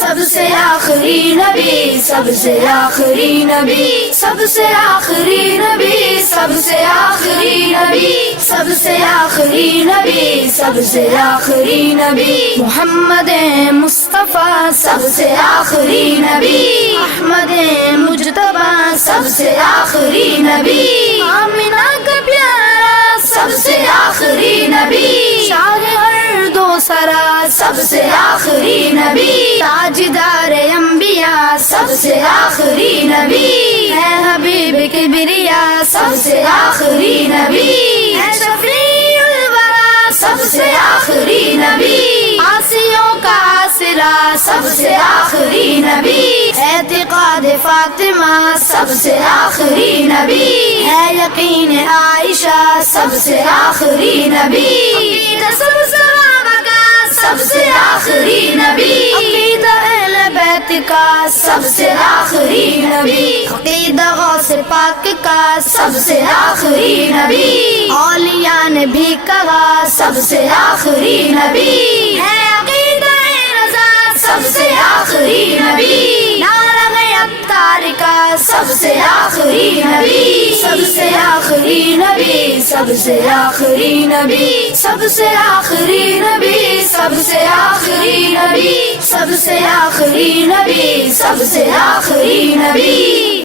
سب سے آخری نبی، سب سے آخری نبی، سب سے آخری نبی، سب سے آخری نبی، سب سے آخری نبی، سب سے آخری نبی محمد مصطفیٰ، سب سے آخری نبی احمد مجتبیٰ، سب سے آخری نبی آمنہ کا پیارا، سب سے آخری نبی شاہ ارض و سرا، سب سے آخری نبی تاجدار انبیاء، سب سے آخری نبی ہے حبیب کبریا، سب سے آخری نبی ہے شفیع الورا، سب سے آخری نبی عاصیوں کا آسرا، سب سے آخری نبی اعتقاد فاطمہ، سب سے آخری نبی ہے یقین عائشہ، سب سے آخری نبی عقیدہ سب صحابہ کا، سب سے آخری نبی عقیدہ اہل بیت کا، سب سے آخری نبی عقیدہ غوث پاک کا، سب سے آخری نبی اولیاء نے بھی کہا، سب سے آخری نبی ہے عقیدہ رضا، سب سے آخری نبی نعرہ عطار کا، سب سے آخری نبی سب سے آخری نبی، سب سے آخری نبی، سب سے آخری نبی، سب سے آخری نبی، سب سے آخری نبی، سب سے آخری نبی